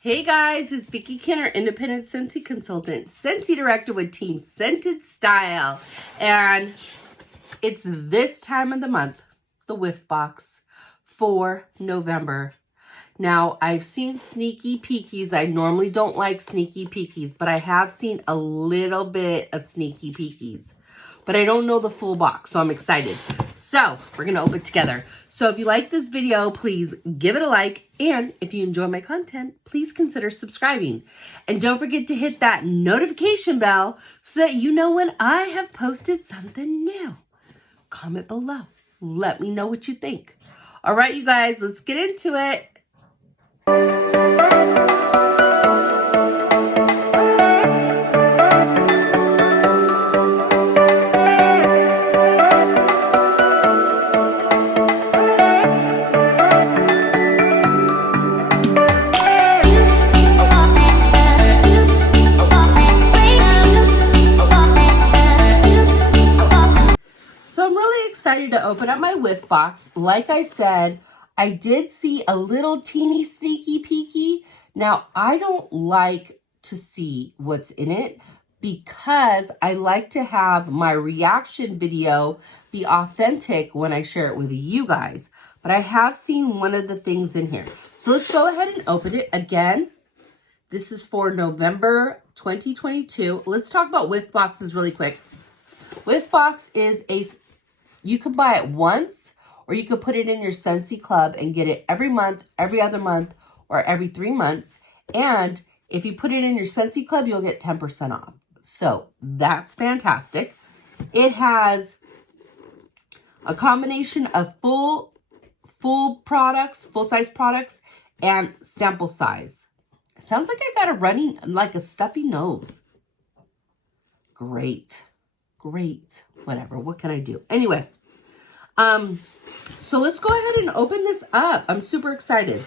Hey guys, it's Vickie Kinner, independent Scentsy consultant, Scentsy director with Team Scented Style. And it's this time of the month, the Whiff box for November. Now, I've seen sneaky peekies. I normally don't like sneaky peekies, but I have seen a little bit of sneaky peekies. But I don't know the full box, so I'm excited. So, we're going to open it together. So, if you like this video, please give it a like. And if you enjoy my content, please consider subscribing. And don't forget to hit that notification bell so that you know when I have posted something new. Comment below. Let me know what you think. All right, you guys, let's get into it. So I'm really excited to open up my Whiff box. Like I said, I did see a little teeny sneaky peeky. Now, I don't like to see what's in it because I like to have my reaction video be authentic when I share it with you guys. But I have seen one of the things in here. So let's go ahead and open it. Again, this is for November 2022. Let's talk about Whiff boxes really quick. Whiff box is you can buy it once, or you could put it in your Scentsy club and get it every month, every other month, or every 3 months. And if you put it in your Scentsy club, you'll get 10% off. So that's fantastic. It has a combination of full products, full-size products, and sample size. Sounds like I got a running, like a stuffy nose. Great. Whatever. What can I do? Anyway, so let's go ahead and open this up. I'm super excited.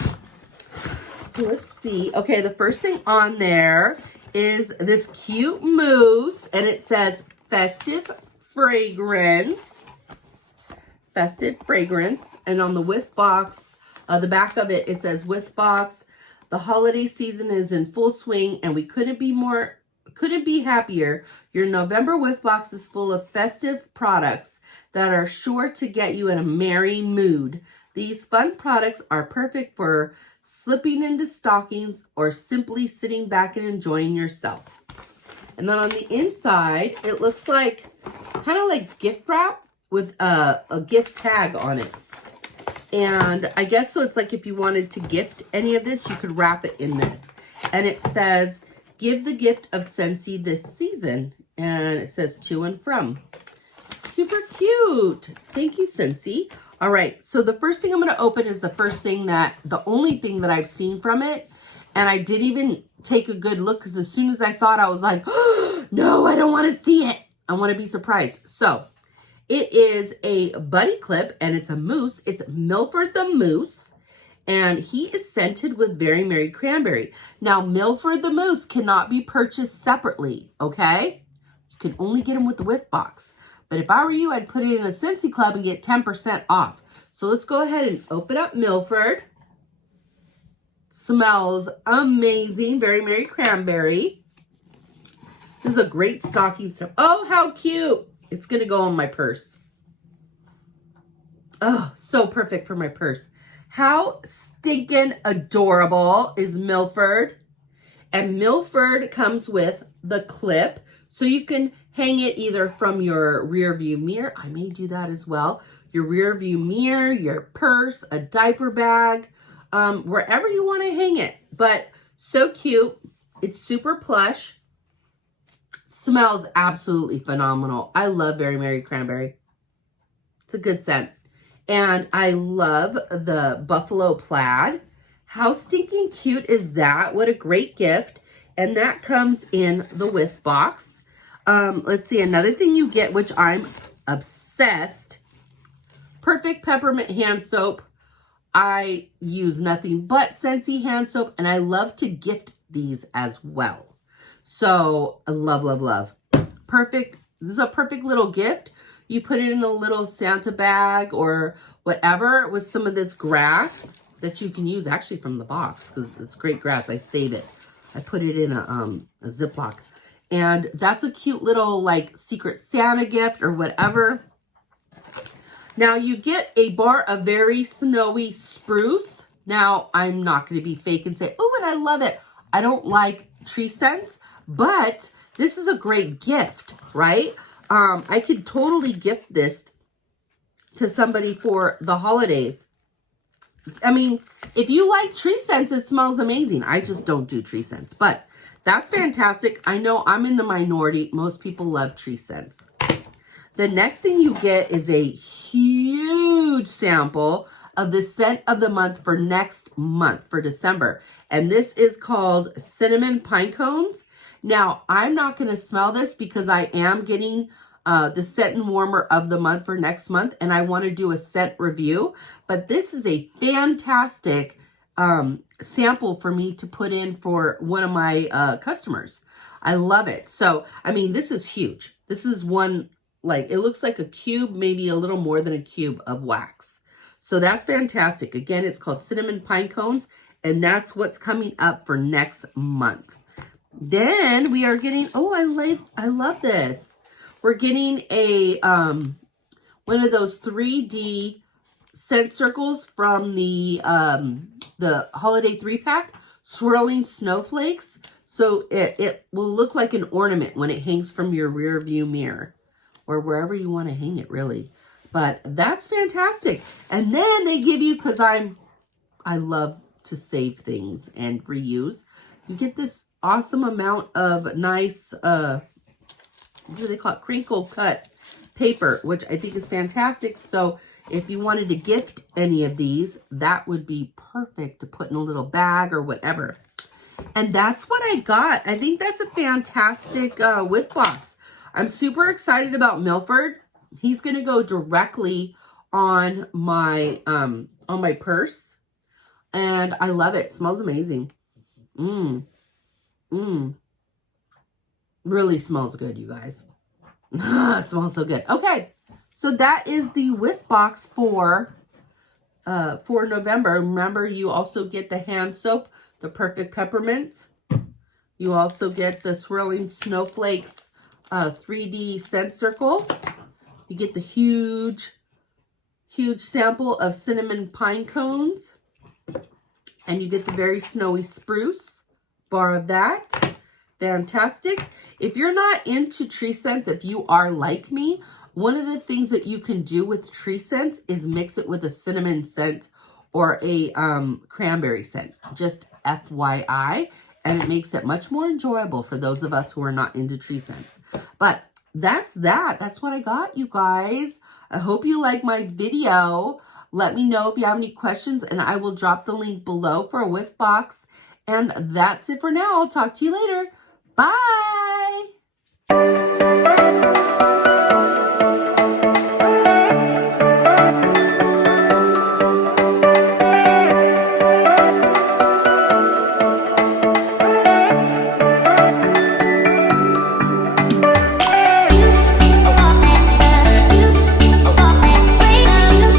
So let's see. Okay, the first thing on there is this cute mousse, and it says festive fragrance. Festive fragrance. And on the Whiff box, the back of it, it says Whiff box. The holiday season is in full swing, and we couldn't be happier. Your November Whiff box is full of festive products that are sure to get you in a merry mood. These fun products are perfect for slipping into stockings or simply sitting back and enjoying yourself. And then on the inside, it looks like kind of like gift wrap with a gift tag on it. And I guess so it's like if you wanted to gift any of this, you could wrap it in this. And it says, give the gift of Scentsy this season. And it says to and from. Super cute. Thank you, Scentsy. All right. So the first thing I'm going to open is the only thing that I've seen from it. And I didn't even take a good look because as soon as I saw it, I was like, oh, no, I don't want to see it. I want to be surprised. So it is a buddy clip and it's a mousse. It's Milford the Mousse. And he is scented with Very Merry Cranberry. Now, Milford the Mousse cannot be purchased separately, okay? You can only get them with the Whiff box. But if I were you, I'd put it in a Scentsy club and get 10% off. So let's go ahead and open up Milford. Smells amazing. Very Merry Cranberry. This is a great stocking stuff. Oh, how cute. It's going to go in my purse. Oh, so perfect for my purse. How stinking adorable is Milford? And Milford comes with the clip, so you can hang it either from your rear view mirror. I may do that as well. Your rear view mirror, your purse, a diaper bag, wherever you want to hang it. But so cute. It's super plush. Smells absolutely phenomenal. I love Very Merry Cranberry. It's a good scent. And I love the buffalo plaid. How stinking cute is that? What a great gift. And that comes in the Whiff box. Let's see, another thing you get, which I'm obsessed. Perfect peppermint hand soap. I use nothing but Scentsy hand soap, and I love to gift these as well. So, I love. Perfect. This is a perfect little gift. You put it in a little Santa bag or whatever with some of this grass. that you can use actually from the box because it's great grass. I save it. I put it in a Ziploc. And that's a cute little like Secret Santa gift or whatever. Now you get a bar of very snowy spruce. Now I'm not going to be fake and say, oh, and I love it. I don't like tree scents, but this is a great gift, right? I could totally gift this to somebody for the holidays. I mean, if you like tree scents, it smells amazing. I just don't do tree scents, but that's fantastic. I know I'm in the minority. Most people love tree scents. The next thing you get is a huge sample of the scent of the month for next month, for December. And this is called Cinnamon Pine Cones. Now, I'm not going to smell this because I am getting the scent and warmer of the month for next month. And I want to do a scent review. But this is a fantastic sample for me to put in for one of my customers. I love it. So, I mean, this is huge. This is one, like, it looks like a cube, maybe a little more than a cube of wax. So that's fantastic. Again, it's called Cinnamon Pine Cones, and that's what's coming up for next month. Then we are getting, oh, I love this. We're getting a one of those 3D scent circles from the holiday 3-pack, swirling snowflakes. So it will look like an ornament when it hangs from your rear view mirror or wherever you want to hang it, really. But that's fantastic. And then they give you, because I love to save things and reuse, you get this awesome amount of nice, what do they call it? Crinkle cut paper, which I think is fantastic. So if you wanted to gift any of these, that would be perfect to put in a little bag or whatever. And that's what I got. I think that's a fantastic Whiff box. I'm super excited about Milford. He's going to go directly on my purse. And I love it. It smells amazing. Really smells good, you guys. It smells so good. Okay. So that is the Whiff box for November. Remember, you also get the hand soap, the Perfect Peppermint. You also get the Swirling Snowflakes 3D scent circle. You get the huge sample of Cinnamon Pine Cones. And you get the very snowy spruce bar of that. Fantastic. If you're not into tree scents, if you are like me, one of the things that you can do with tree scents is mix it with a cinnamon scent or a cranberry scent. Just FYI. And it makes it much more enjoyable for those of us who are not into tree scents. But that's that. That's what I got, you guys. I hope you like my video. Let me know if you have any questions, and I will drop the link below for a Whiff box. And that's it for now. I'll talk to you later. Bye.